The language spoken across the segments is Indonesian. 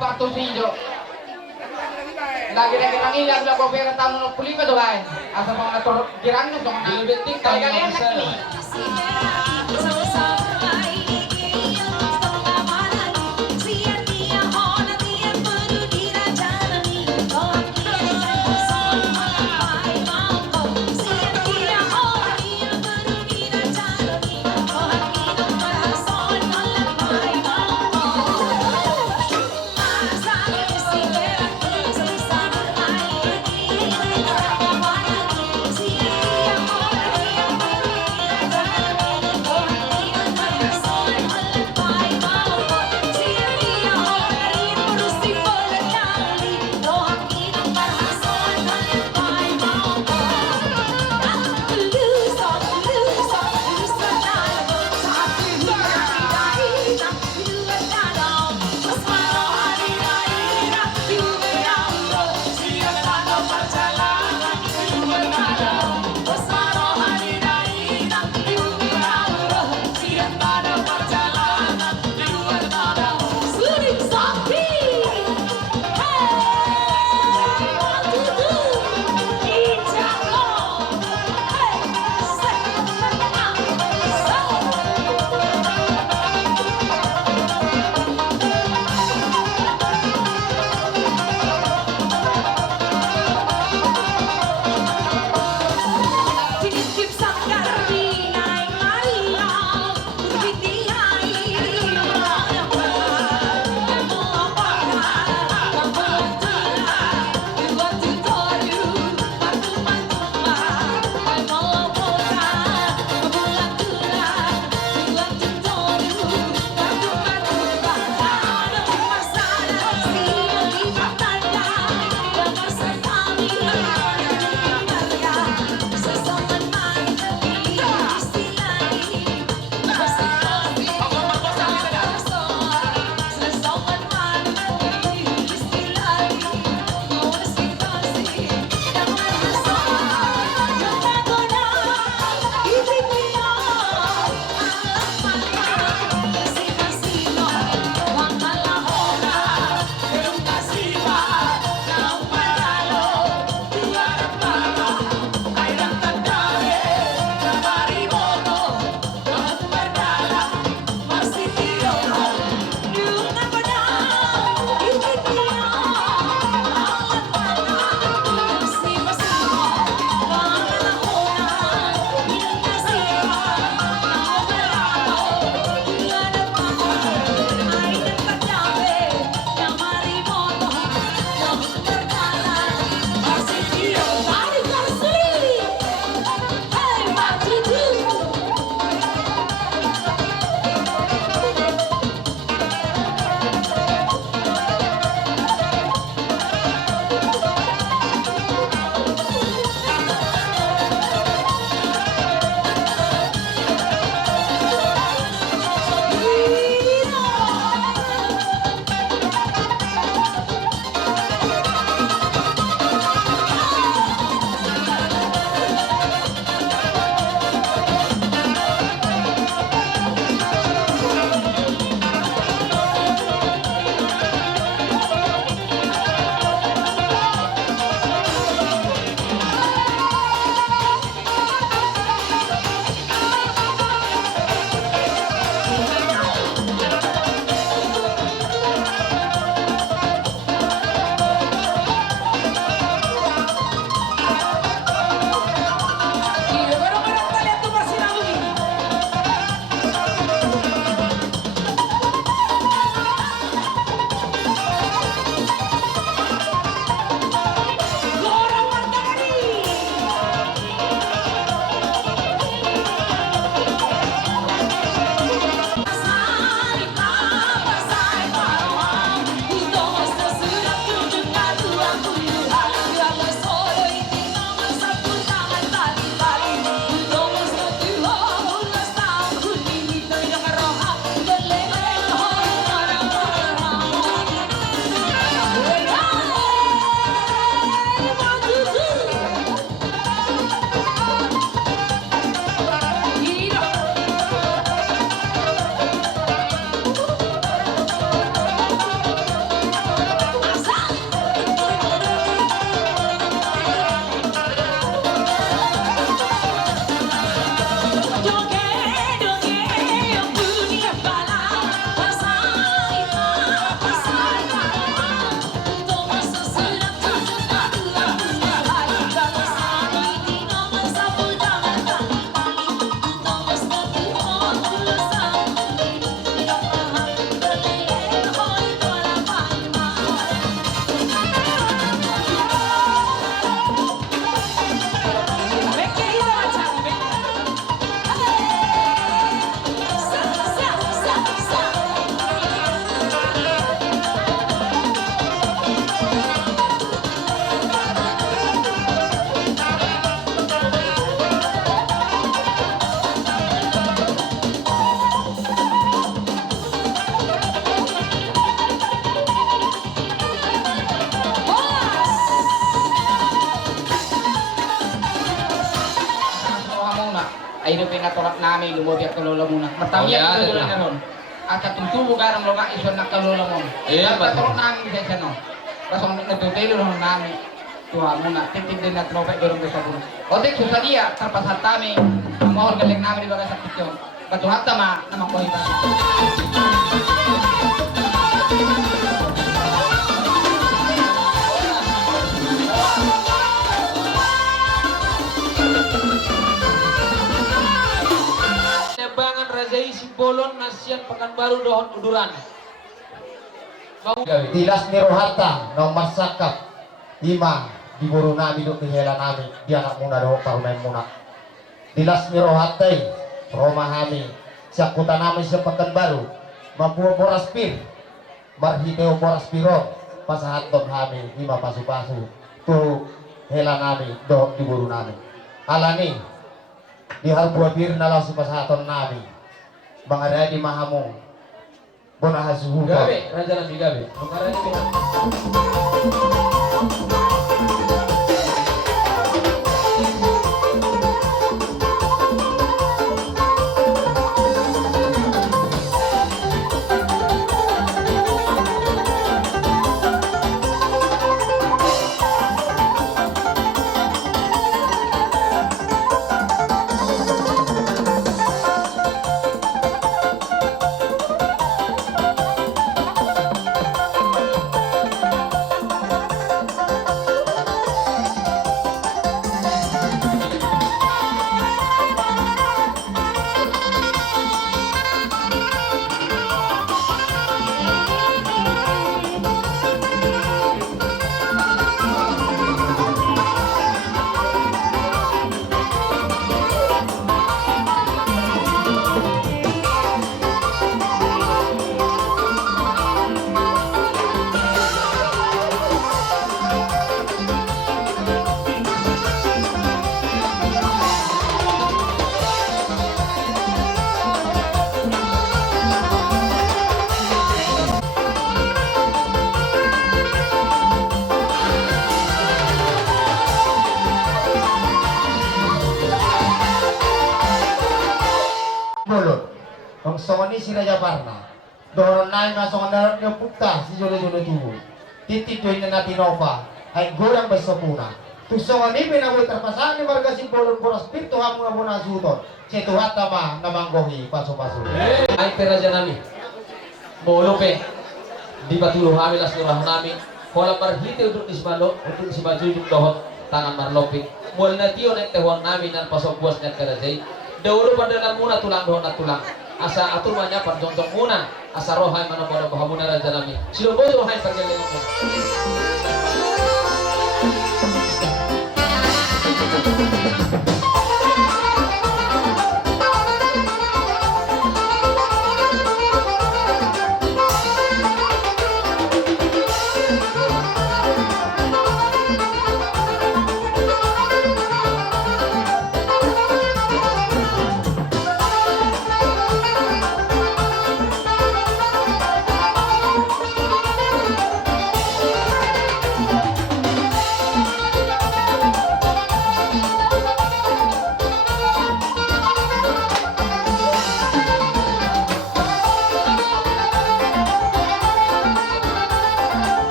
Bartosillo. Lagi-lagi nangilan na ko pero tamo no pulima to guys. Asa mga naturot giran no so mga benting talaga yan nakini. ay rin pinatulak namin, lumubi at kalula muna. Oh, Matangyak yeah, ito doon yeah. na ron. At sa tutubo garang luka iso na kalula mo. Yeah, At patulak namin sa isa no. Kaso nagtutilo ron namin. Tuwa muna, tintin na trope doon ko sa bulo. O dik, susaliya, tarpasat kami. Ang mahal galing namin di ba sa kityo. Katuhat tama, naman ko iba. Nebangan Rajai Simbolon Nasian Pekanbaru Dohon Uduran. Mau Tilas ni Rohata ng masakap ima di buru namin do pihela namin di anak muna do parunay muna. Tilas ni Rohata Roma kami sa kuta namin sa Pekanbaru mabuo boras pir marhiteo boras piro pasahat dom kami ima pasu-pasu tu hela namin do di buru namin. Alani di harbuat pir nalang si pasahaton namin bangada di mahamong bonahasuhuton. gawe Raja Nabi gawe. Mengarani bilang. Mulut. Kung soni si Raja Parna, doron na yung masong naroon yung pukta si Jolo-Jolo Tubo. Titituin na natin opa, ay gurang basapuna. Tusong ni pinagul terpasan ni Marga Simbolon Boras Pir, tuha mga muna suton. Si tuhat tama na manggohi, paso-paso. Ay Raja Nabi. Molope. Di batuluh kami las nurah namin. Kolam marhite untuk isbalo, untuk isbaju yung dohot tangan marlopik. Mul na tiyo na tehon namin ang pasok buwas niya karajay. Dahulu pandangan muna tulang dohon na tulang. Asa atur banyak perjontong muna. Asa rohay mana pada bahamuna Raja Nabi. Silo boy rohay pergelengan muna.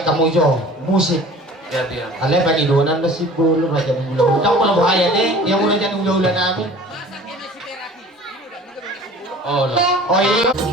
baik kamu jo musik. Ya dia. Ale pag-ilunan na si Bolo raja ng ula-ula. Ako pala buhaya eh. Dia muna dyan ng ula-ula namin. Oh, lo. O iya.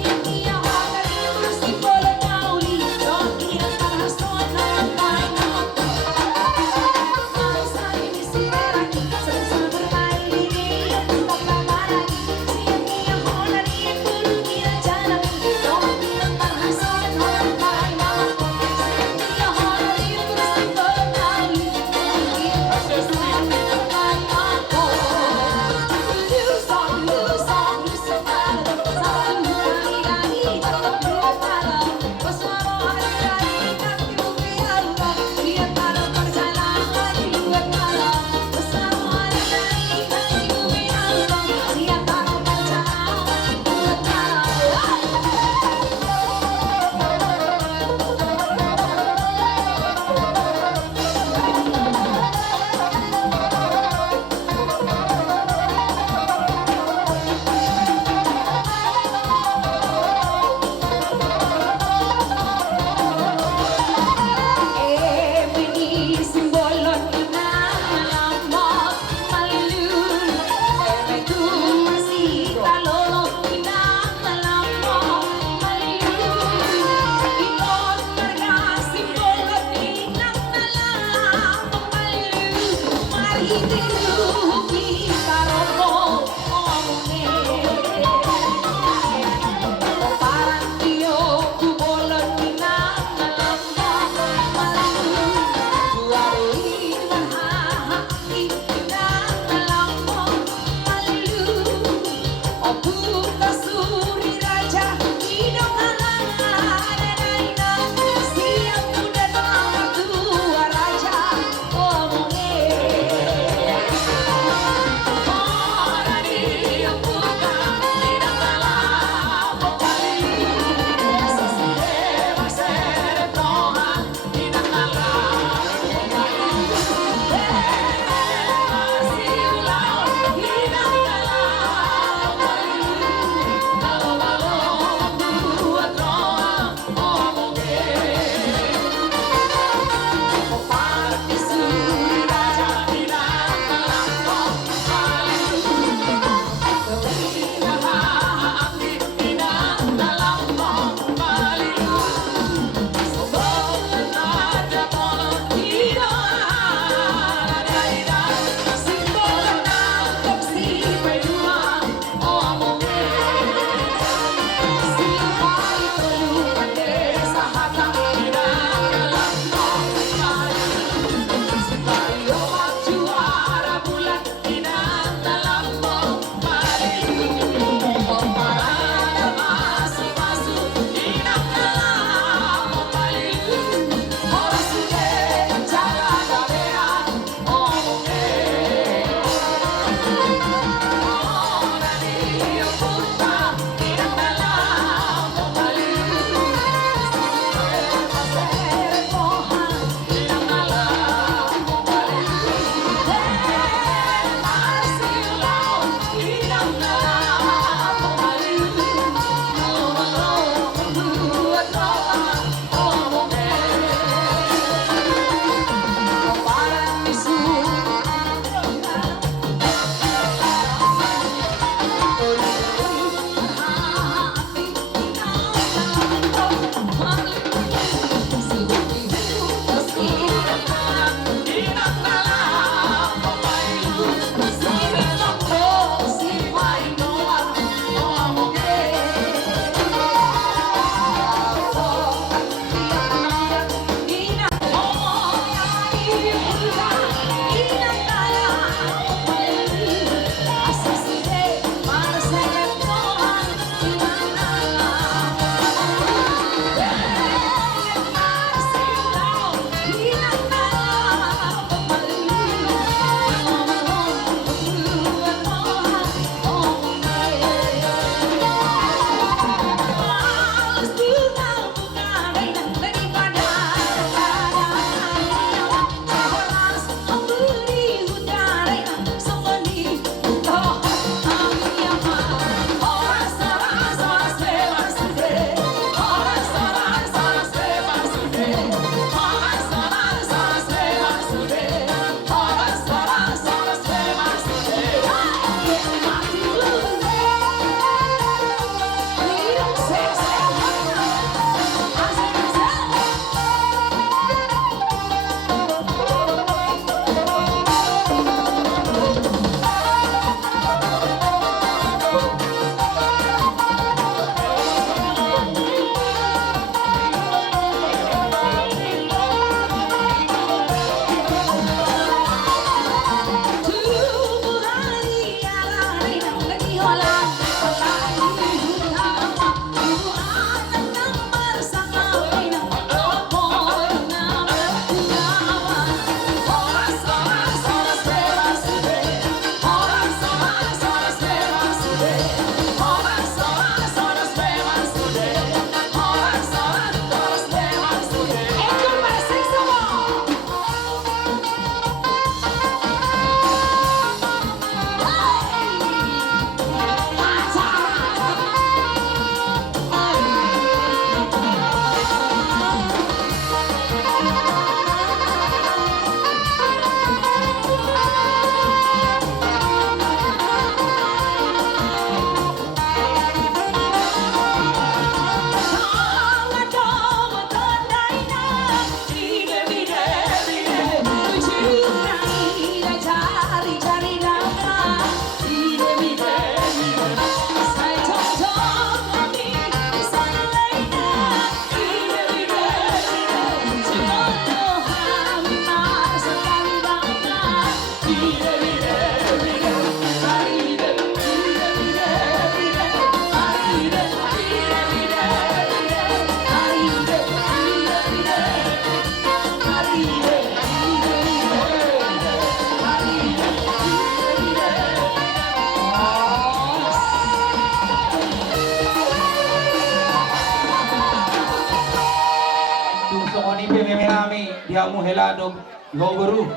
nami dia mo heladong logoro.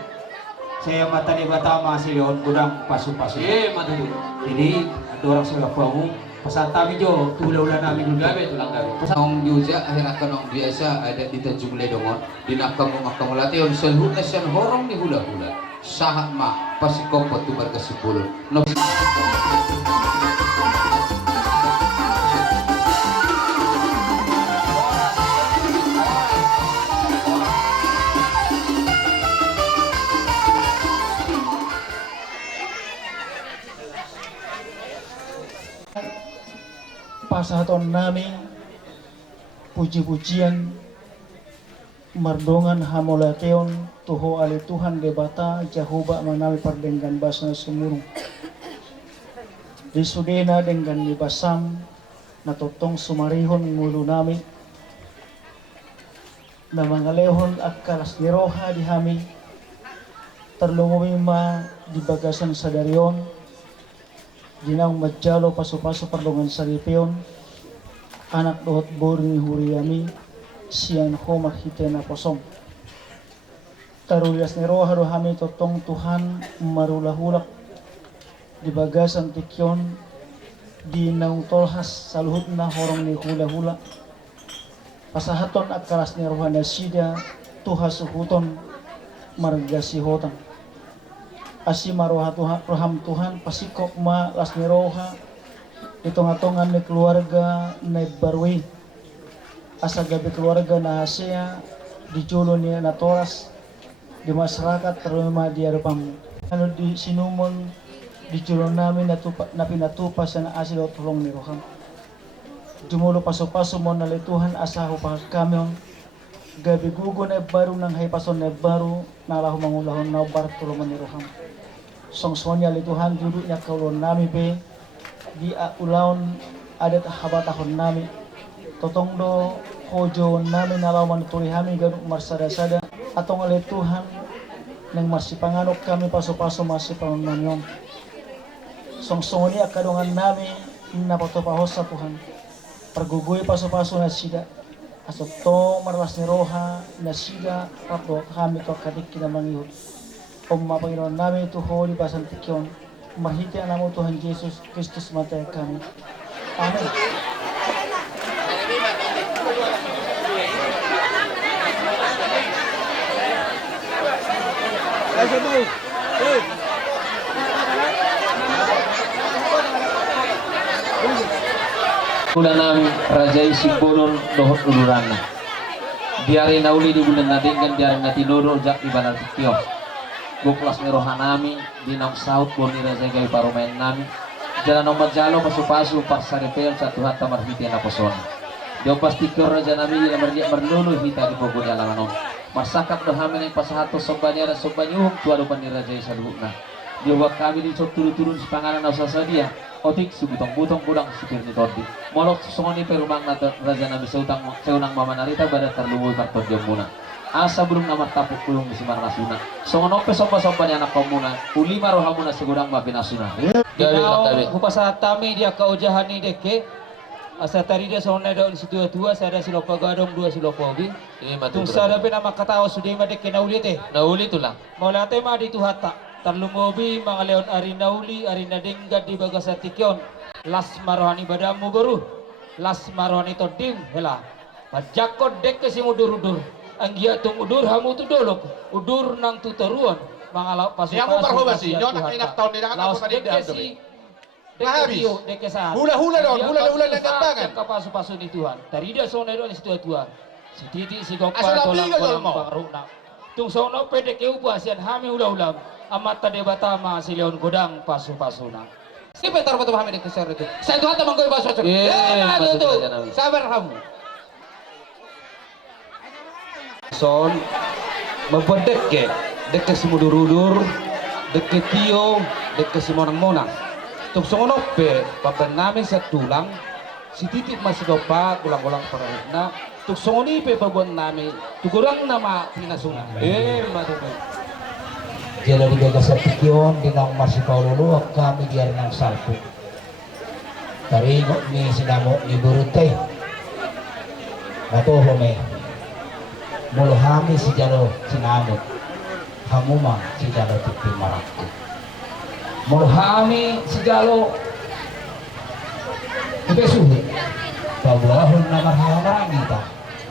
Saya mata ni batama si Leon kudang pasu-pasu. Matuloy. Jadi ada orang sudah pamu pasal kami jo tula-ula nami juga. Gabi, tulang gabi. Nong Yuja akhirnya kanong biasa ada di Tanjung Ledongon di nakamu lation selhut na siyan horong ni hula-hula sahat ma pasikop patu margasipul no pasahaton namin puji-pujian mardongan hamolakeon tuho ali Tuhan debata jahuba manal pardenggan basna sumurung disudena dengan nibasam natotong sumarihon ngulu nami na mangalehon at kalas niroha di hami terlungumi ma di bagasan sadarion dinang majalo paso-paso pardongan saripeon anak dohot boring huriyami siyan homak hitena posong tarulias ni roha rohami totong Tuhan marulahulak di bagasan tikyon di naung tolhas saluhut na horong ni hula-hula pasahaton at kalas ni roha na sida tuhas suhuton margasi hotang asi maroha roham Tuhan pasikok ma las ni roha ditongatongan ni keluarga na barwi asa gabi keluarga na hasea di julo ni natoras di masyarakat terima di arupam ano di sinumon di julo namin na pinatupa sa na asilo tulong ni roham jumulo paso-paso mo na lituhan asaho pa kamyon gabi gugo na baru nang haipason na baru nalahu mangulahon na bar tulungan ni roham songsonya lituhan duduk niya kaulon nami be di ulaon adat habatahon nami totong do hojo nami nalaman tuli kami ganuk marsada-sada atong ale Tuhan nang masipanganok kami paso-paso masipanganyon songsongoni akadongan nami napatopahos sa Tuhan pergugoy paso-paso na sida aso to marlas ni roha na sida rato kami to kadik kinamangihod Panginoon namin ito holy basan tikyon mahiti ang namo Tuhan Jesus Kristus matay kami. Amen. Bulan namin Raja Isibolon dohot ulurana diari nauli di bulan nadinggan diari na tinuro jak ibanar tikyo buklas ni rohanami dinang saut boni Raja gay paromen nami jalan nomor jalo pasu-pasu parsaripel sa Tuhan tamarhiti na poson dio pastikyo Raja nami ila mardiak marlulu hita di pogo jalanon masakap dohamen yang pasahato sombanya dan sombanyuhum tuadupan ni Raja Isaluna dio wak kami di sok turun-turun sepanganan na sasadia otik subutong-butong budang supir ni Tondi molok susongoni perumang na Raja nami seunang mamanarita badat terluwoy karton diom muna asa belum nama tapuk kulung di simar nasuna songonope sopa-sopa ni anak komuna ulima rohamuna segudang mapinasuna dinau kupasa tami dia kaujahani deke asa tadi dia sonne do situ tua saya ada silopo gadong dua silopo gi tung sada pe nama katao sudima deke nauli te nauli tulang maulate ma di tuhata tarlungobi mangaleon ari nauli ari nadengga di bagasa tikyon las marohani badamu baru las marohani todim hela majakot deke simudur-udur anggia tung udur hamu tu dolok udur nang tuteruan mangalau pasu yang mau berhubasi nyon nak inak tahun ini aku tadi dah habis hula-hula don hula-hula dan gampangan ka pasu-pasu ni Tuhan tadi dia sone do si tua si titi si gopa Asal tolang tiga kolang jolmo. pangruna tung sono pede ke ubasian hami hula-hula amat tade batama si leon godang pasu-pasuna si petar patu kami di kesar itu saya tuh teman gue bahasa sabar kamu son mabadek ke deke si mudur-udur deke tio deke si monang-monang tuk songono pe papen namin sa tulang si titik masih dopa kulang-kulang parahna tuk songoni pe pabuan namin tukurang nama pinasuna matuloy Jala di Gagas Tikyon dinang masih kaululu kami diari nang salpu taringo ni sinamo ni burutay natoho me Mulu hami si jalo sinamut hamuma si jalo tipi marakku. Mulu hami si jalo tipe suhi pabulahun nama hamarang kita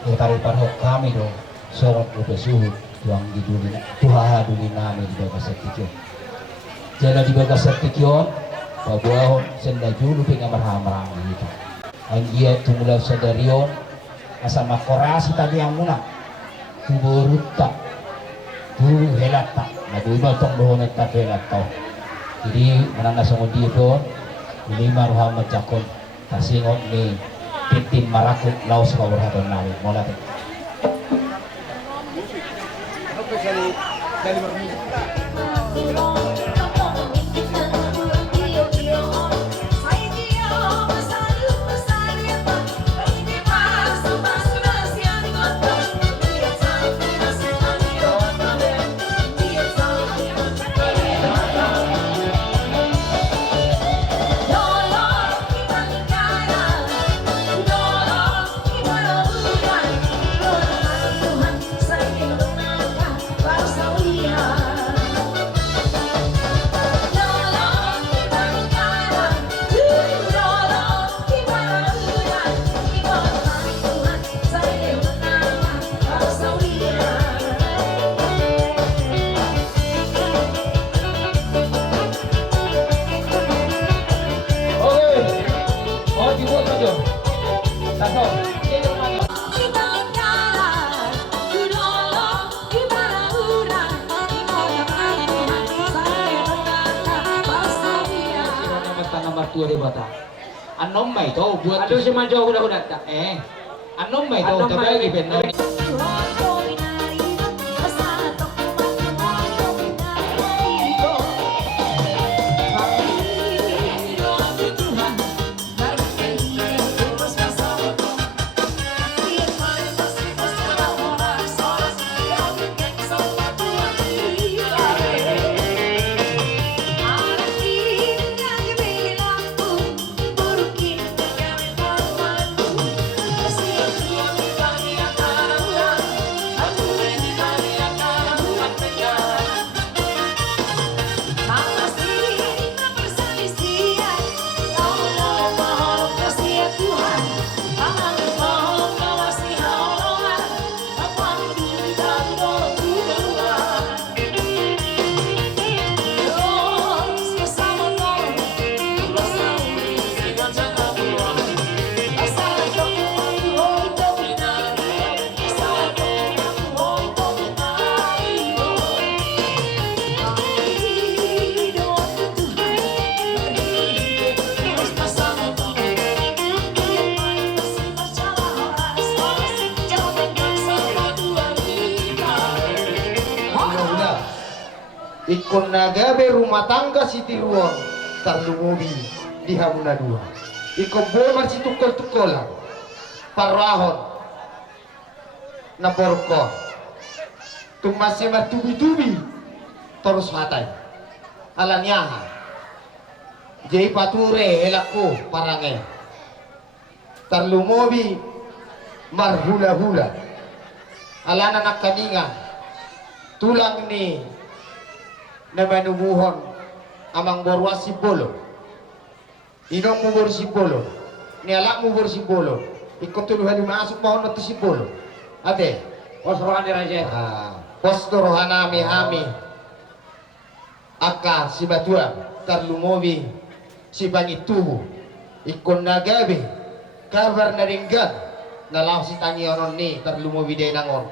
utari parhok kami dong sorot tipe suhi tuang di dunia tuha dunia nami di bawah setikyon jana di bawah setikyon pabulahun senda julu pengamar hamarang kita ang iya tumulaw sa darion asa makorasi tadi yang muna tuburutta tu helata naduima tong dohon ta helata jadi manana songon dito ini Muhammad Jakon tasingon ni titim marakut laos kawarhaton namin mola te tua de bata anom mai to buat aduh si manjo udah tak anom mai to tapi lagi benar ikon nagabe rumah tangga si tiruon tarlungubi di hamuna dua ikon bomar si tukol-tukolan parahon na porko tumasih matubi-tubi terus hatay alanyaha jay pature elako parange tarlungubi marhula-hula alana nakaningan tulang ni na manubuhon amang borwa si polo inong mo bor si polo ni alak mo bor si polo ikotuluhan yung maasok mahon na to si polo ate osrohan ni raja posto rohanami hami aka si batuan tarlumobi si bangitubo ikon nagabi kabar na ringgan nalaw si tangionon ni tarlumobi day nangon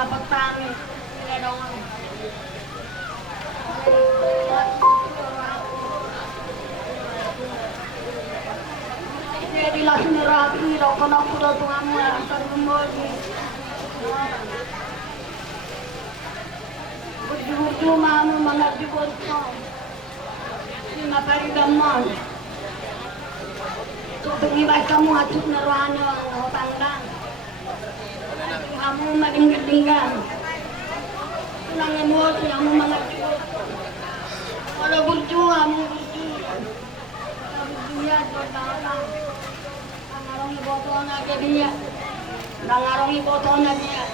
dapat kami. Sila dongan. Jadi langsung rapi, rokok aku dah tuang antar rumah ni. Berjujur mamu mengerti korban. Lima kali damai. Tuh baik kamu acuh neruannya hotangdan. Kamu mading-dinggan. Nang emosi kamu mengerti. Kalau berjuang kamu berjuang. Berjuang berjuang. Nangarongi botolnya ke dia. Nangarongi botolnya dia.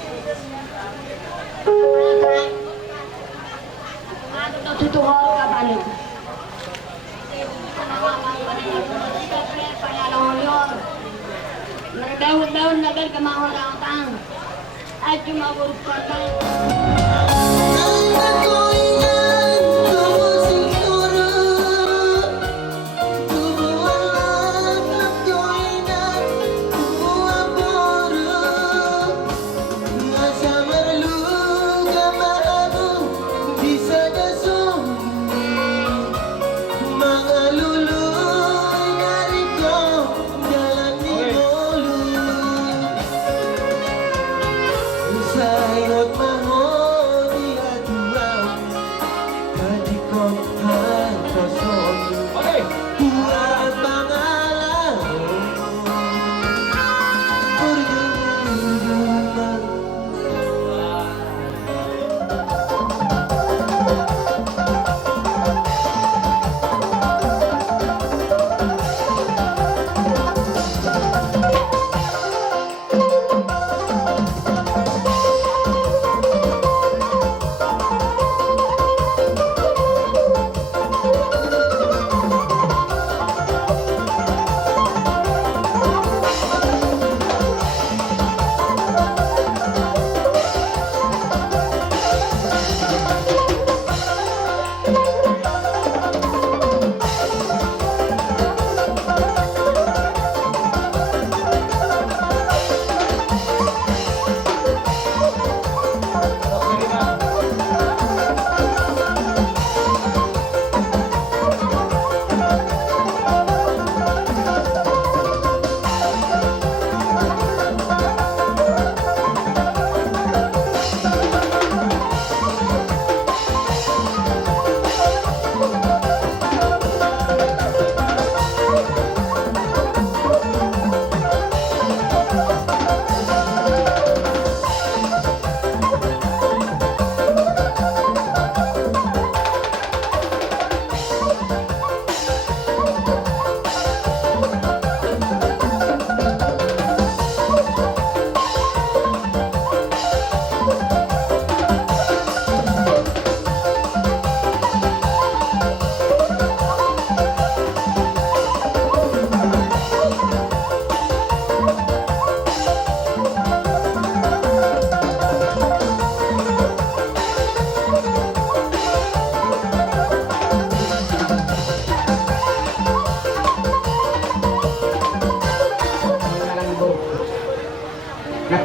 Ada tu tuh hal kapan itu? Daun-daun nagar kemauan orang. Aja mau berkorban.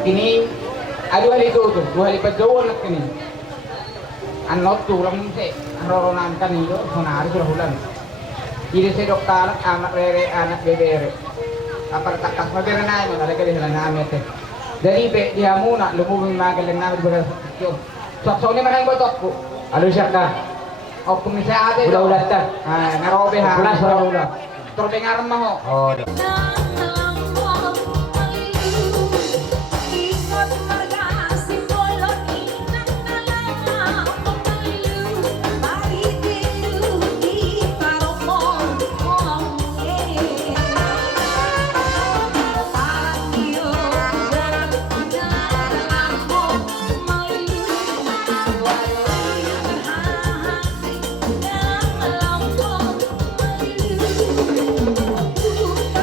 Kini adu hari itu tuh, 2 hari pejauh nak kini. Anot tuh lang se, roronan kan itu, sonari sudah hulan. Jadi se dokter anak rere anak bebere. Apa tak kas mabere na mo, ada kali halan na teh. Jadi be dia muna lumubing magalang na beras kyo. So ni marang botok ko. Alo siya ka. O kumisa ate ulat ta. Ah, narobe ha. Ulas ulat. Turbe ngaram mo. Oh.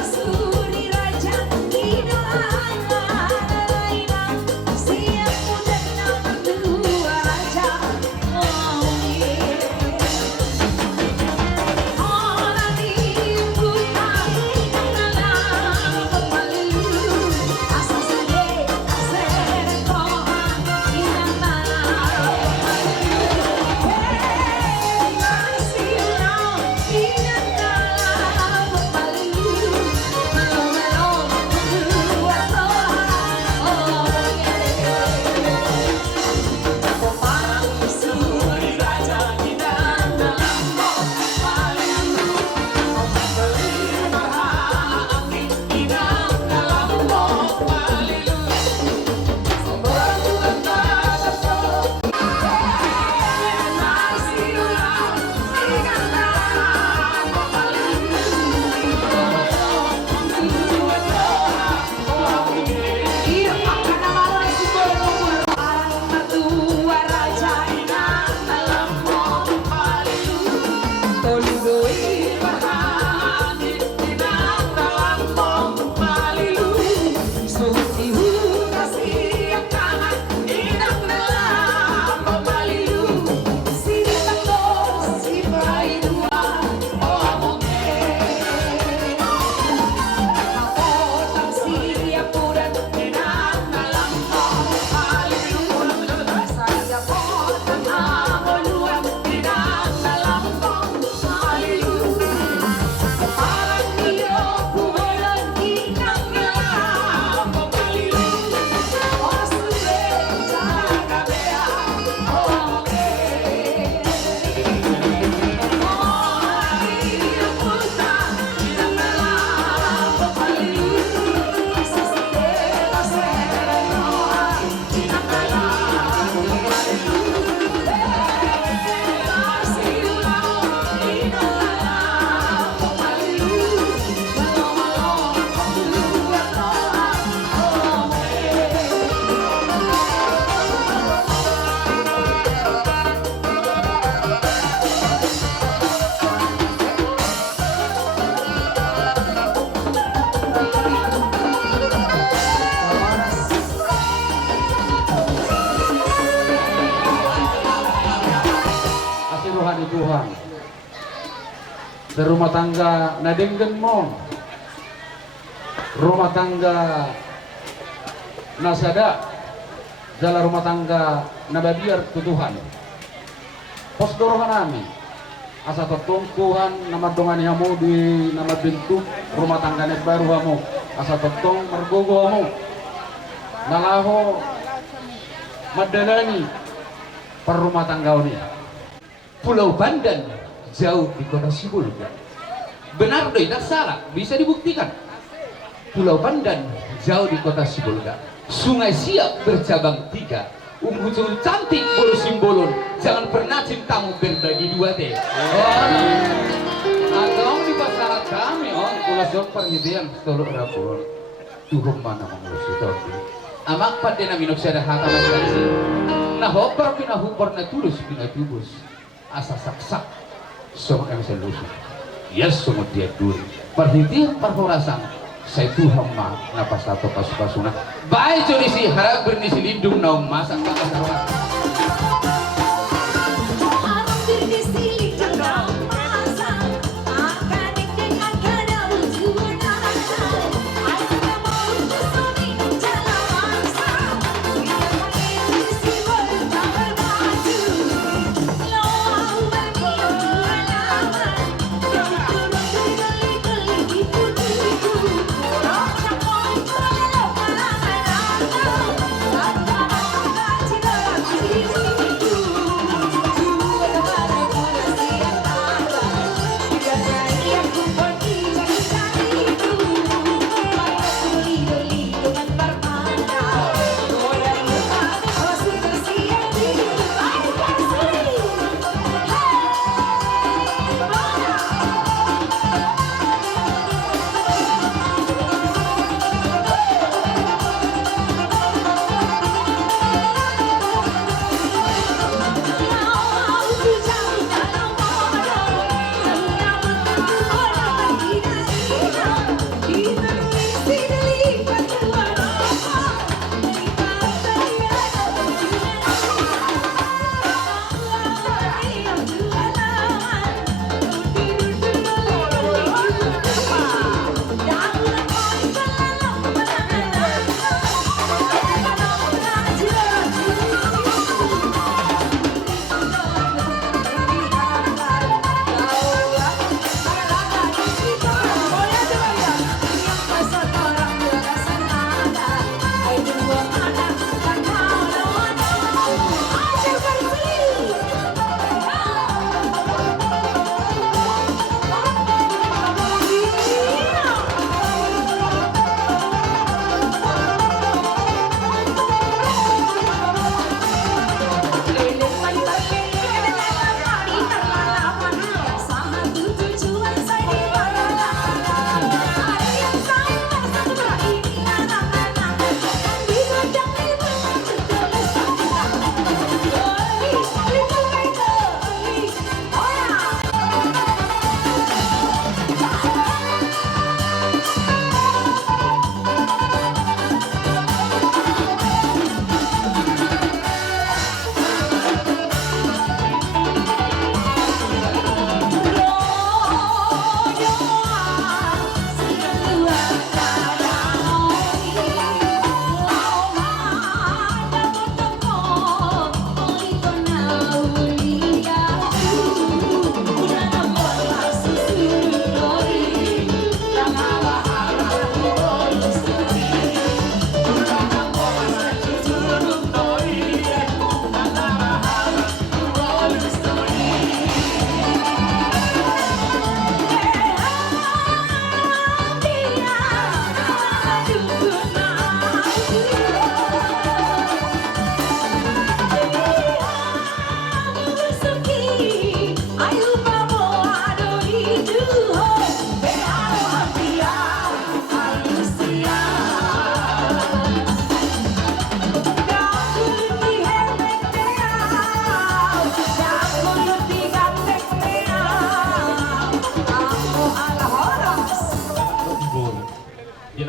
Surira rumah tangga na denggen mo, rumah tangga na sada, jala rumah tangga na babiar tutuhan. Pos dorohan namin, asa tetungkuhan nama dongan hamu di nama bentuk rumah tangga net baru hamu, asa tetong mergogo hamu, nalaho madalani per rumah tangga ini. Pulau Pandan jauh di kota Sibolga. Benar doi, tak salah, bisa dibuktikan. Pulau Pandan jauh di kota Sibolga. Sungai Siak bercabang 3. Unggucul cantik bolu simbolon. Jangan pernah cintamu berbagi 2 teh. Agong di pasaran kami on, kula sok perhitian tolok rapor. Tuhum mana mengurus itu. Amak pada na minok sada hata masih. Nah hopar pinahupar na tulus pinatubus. Asa saksak. Semua yang saya lusuh. Yes, semua dia duri. Perhitian perhorasan. Saya Tuhan mah napas atau pas-pasuna. Baik Jodisi harap bernisi lindung naum masak pakai sarwa.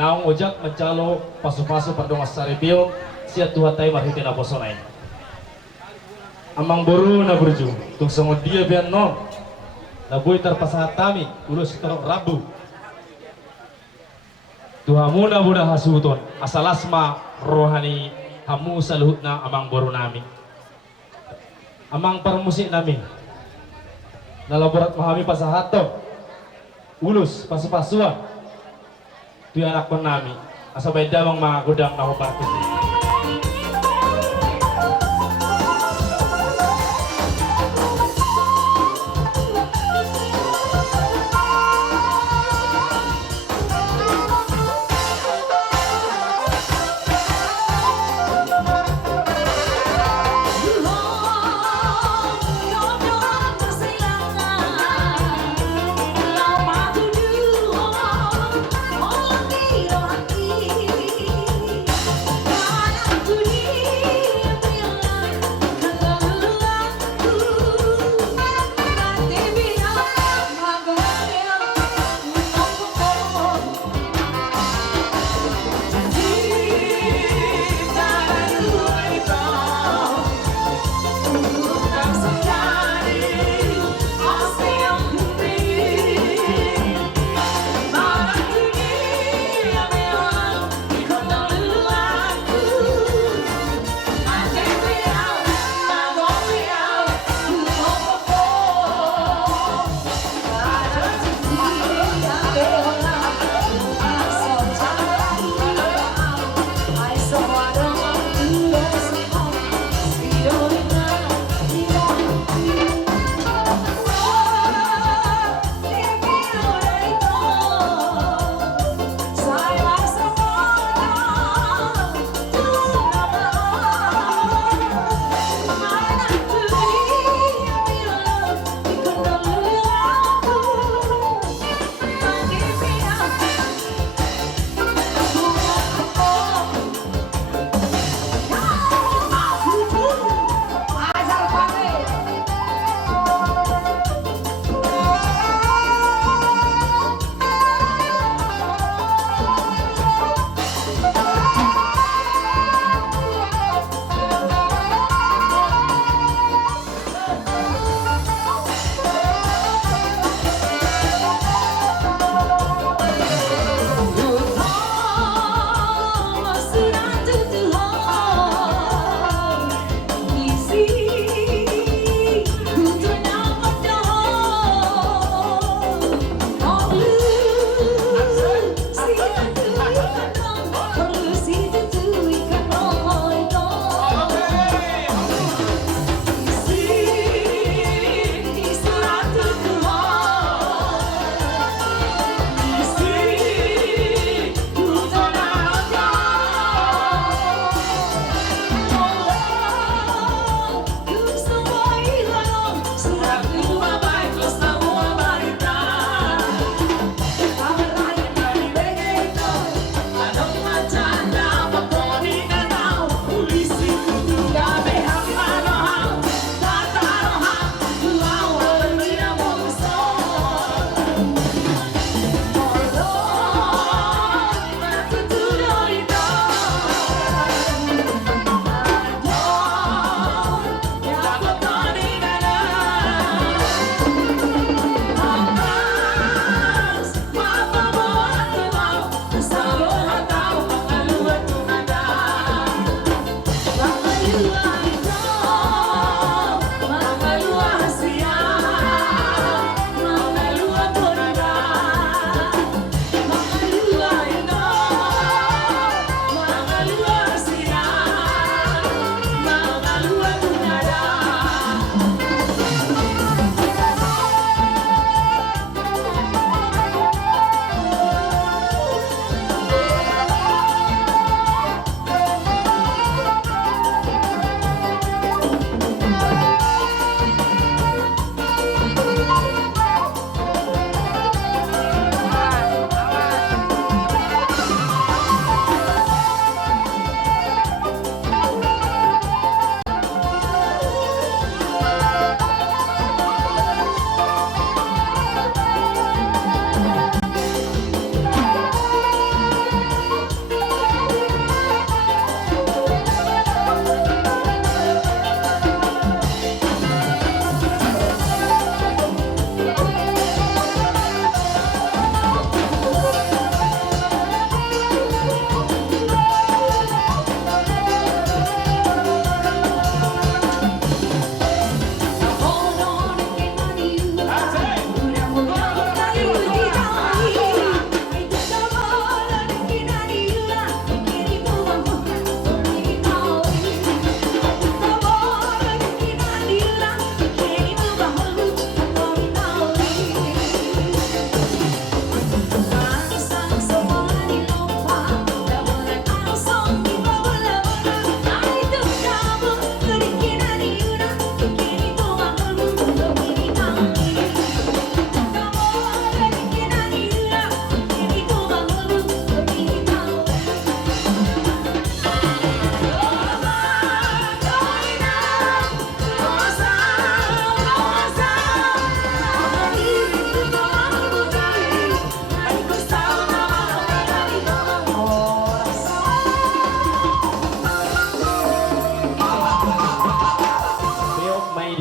Naong ojak mencalo pasu-pasu pardong asaribil siat tuha tay marhitin aposonay. Amang boru na berju tung semua dia bian non Nabuy terpasahat kami, ulus terok Rabu. Tuhan muna muna hasuton, asalasma rohani hamu sa luhut na amang boro nami. Amang permusik nami. Nalaborat mahami pasahato. Ulus pasupasuan. Tuh anak pun nami. Asabay damang mga gudang na hupartis. Oh,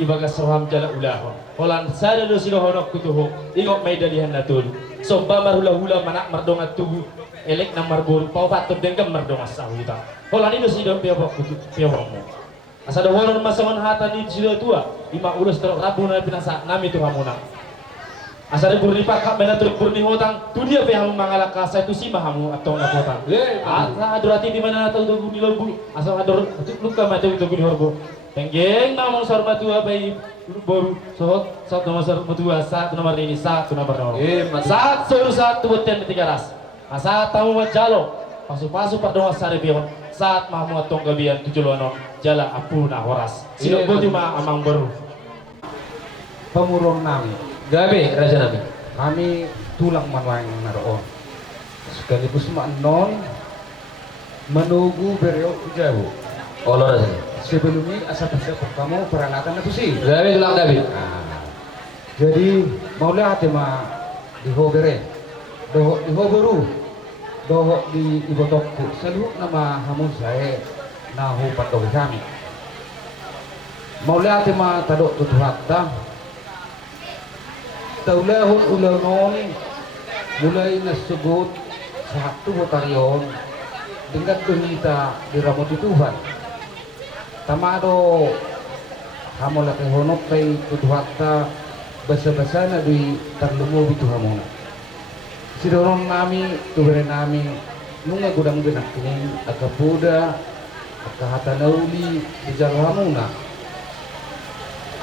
bagas roham jala ulahon holan sada do silo honok kutuho ingok may dalihan na tul so ba marhula-hula manak mardongat tubuh elek na marburu pau patut dengkam mardongat sahuta holan ini silo piawak mo asa do honon masangon hata ni silo tua ima ulus terok rabu na pinasa nami tu hamuna asa de burni pakak mena turuk burni hotang dunia pe hamu mangalak kasa itu sima hamu atau na hotang asa adurati di mana atau tu burni lobu asa adur luka mata itu burni horbo tenggeng namong sarma tua bayi boru sohot satu nomor sarma tua satu nomor ini satu nomor satu buten tiga ras asa tamu majalo pasu pardonga sare pion saat mahmu atong gabian tujulono jala apuna horas sino boti ma amang baru pemurung nami Gabe raja nami. kami tulang manwang naroon sekaligus non menunggu beliau jauh Olo raja. sebelumnya asal kamu peralatan itu sih Gabe tulang gabe. jadi mau lihat ma di hobere di hoberu doho di ibu toko selalu nama hamu saya nahu patoh kami mau lihat ma tadok tutuhatta taulahun ulanon mulai nasubut satu botarion dengan berita di ramot Tuhan tamado hamu laki honok kay tutuhatta basa-basa na di tarlumo itu hamu sidorong nami tubere nami nunga gudang benak kini akapuda akahatanauli di jalo hamuna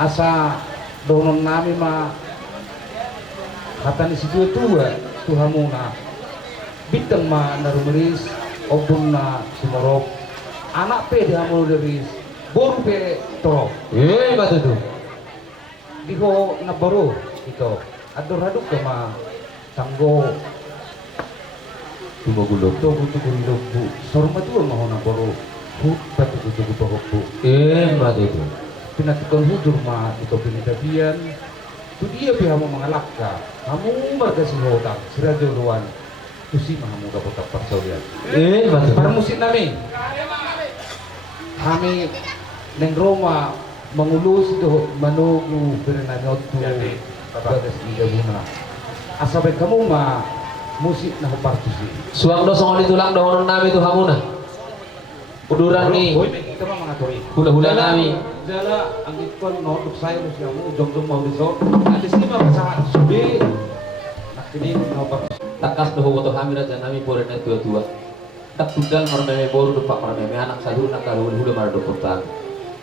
asa donon nami ma kata ni situ tua tuhamuna bintang ma narumeris obun na sumorok anak pe dihamul deris boru pe torok Batu tu. diho na baru ito ador haduk ke ma tanggo Tumagulog. tugu bu sorma tuh ma na baru hut batu tugu bahok bu Batu tu. pinatukang hudur ma ito pinitabian tu dia pihak mau mengalahkan kamu warga hotang sirajo ruan tu si mahamu dapat dapat saulian Batu. para musik nami kami neng Roma mengulus itu menunggu berenang tu bagas tiga guna asabe kamu ma musik nah partusi Suang do songon ditulang dohonon nami tu hamuna. Uduran ni kita mah mengatori hula-hula nami. jala angit kon no tuk saya lu siamu jom mau disok nanti sini mah baca subi nak ini no partusi Takas doho woto hamira jan nami pore na tua-tua. Tak tudal marmeme boru dupak marmeme anak salu nak hula mar do portang.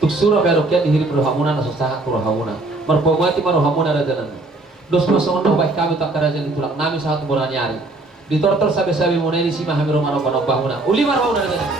Tuk sura pero kya dihiri pro hamuna na susah pro hamuna. Marpogati maro hamuna rajanan. Dos masongon no baik kami tak karajan ditulak nami sahat boranyari. Ditortor sabe-sabe moneni si mahamiro maro panobahuna. Uli maro na rajanan.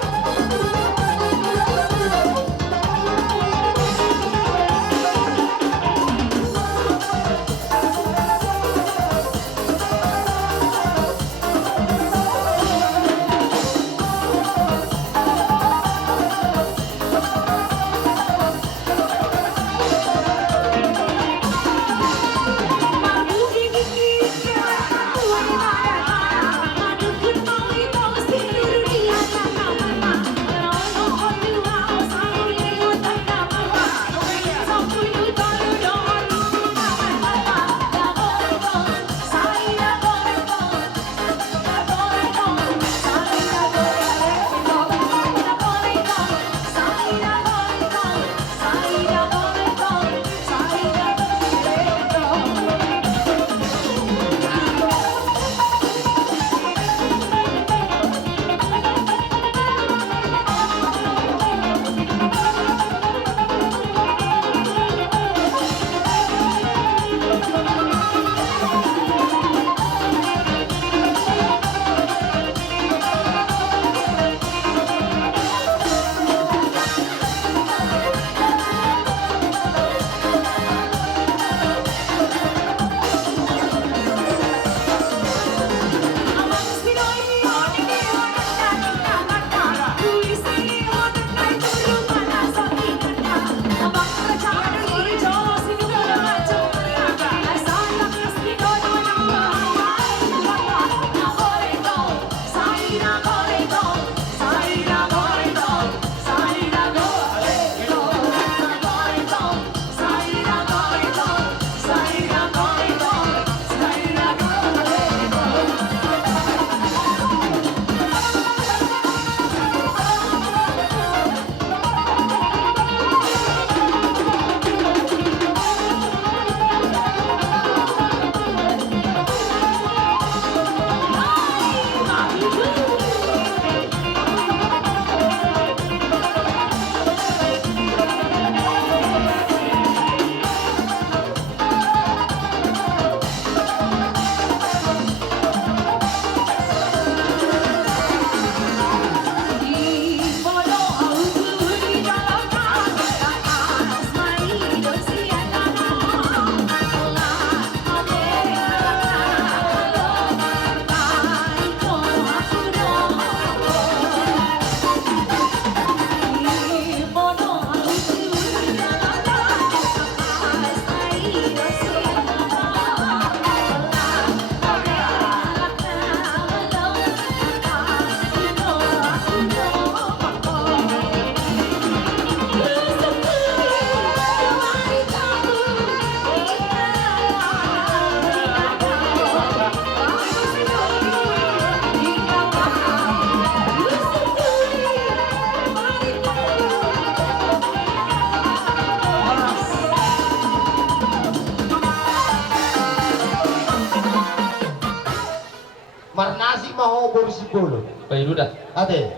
mau bersibolo. Bayi ludah. Ate.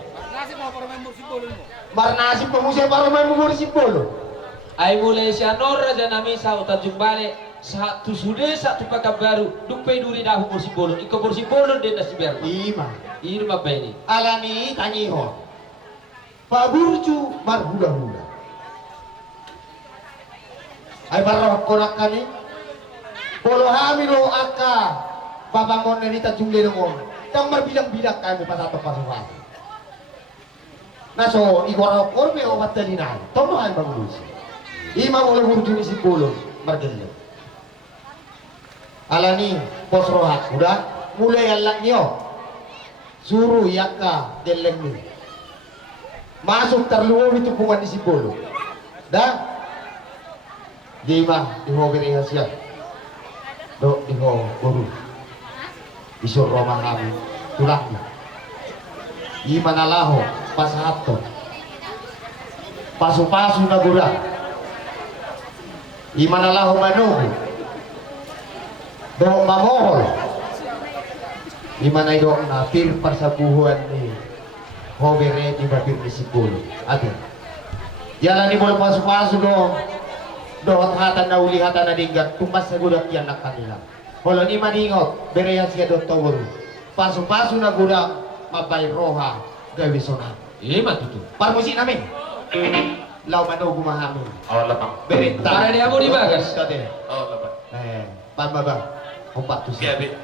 Marnasib pemusia baru main bersibolo. Ay mulai siya nor raja nami sa utajung balik satu sudah satu pakar baru dumpai duri dahu bersibolo. Iko bersibolo dia nasi biar. Ima. Irma bayi. Alani tanyiho. Paburju marhula-hula. Ay barro konak kani. Bolo hamilo aka babamon nerita jumle ngom. Tang marbilang-bilang kami pasato pasukan. Naso igora korbe o batalina. Tomo ay bagulus. Ima ulo burju ni sipolo margelle. Alani posrohat udah mulai alak nyo. Suruh yaka deleng masuk terluar itu pungan di sipolo. Dah. Gima dihoberi hasil. Do diho boru. Isur Roma kami tulaknya. Gimana laho pasahato. Pasu-pasu na gura. Gimana laho manugo. Do mamohol. Gimana itu napir persabuhan ni hobere di babir di sipolo. Ate. Jalan di bola pasu-pasu dong. Dohot hatan na uli hatan na dinggat tumas sa gudak yan na kanila. Holo ni maningot, bereyan siya doon tawag. Pasu-pasu na gudak, mabay roha, gawi sonat. Matuto. Parmusi namin. Lau mano gumahamin. Oh, lapang. Berita. Para dia mo di bagas. Oh, lapang. Pambaba. Umpat tusi. Gabit.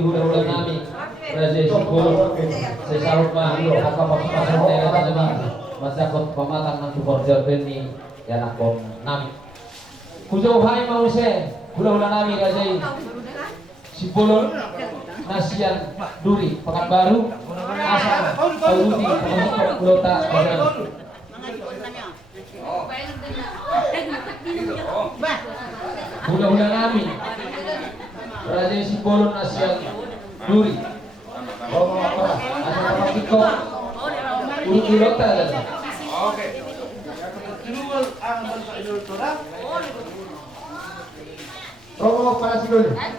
Hula-hula nami Raja Sipolo sesahut ma apa pasang daerah tadi masakot pamatang ng supporter ni yanak bom nami kujo hai mau se hula-hula nami Raja Sipolo Nasian Duri Pekanbaru asal Pauti termasuk Kulota hula-hula nami Raja Sipolo Nasian Duri asal Pakiko Kulota Oke. Romo para si dulu. Dia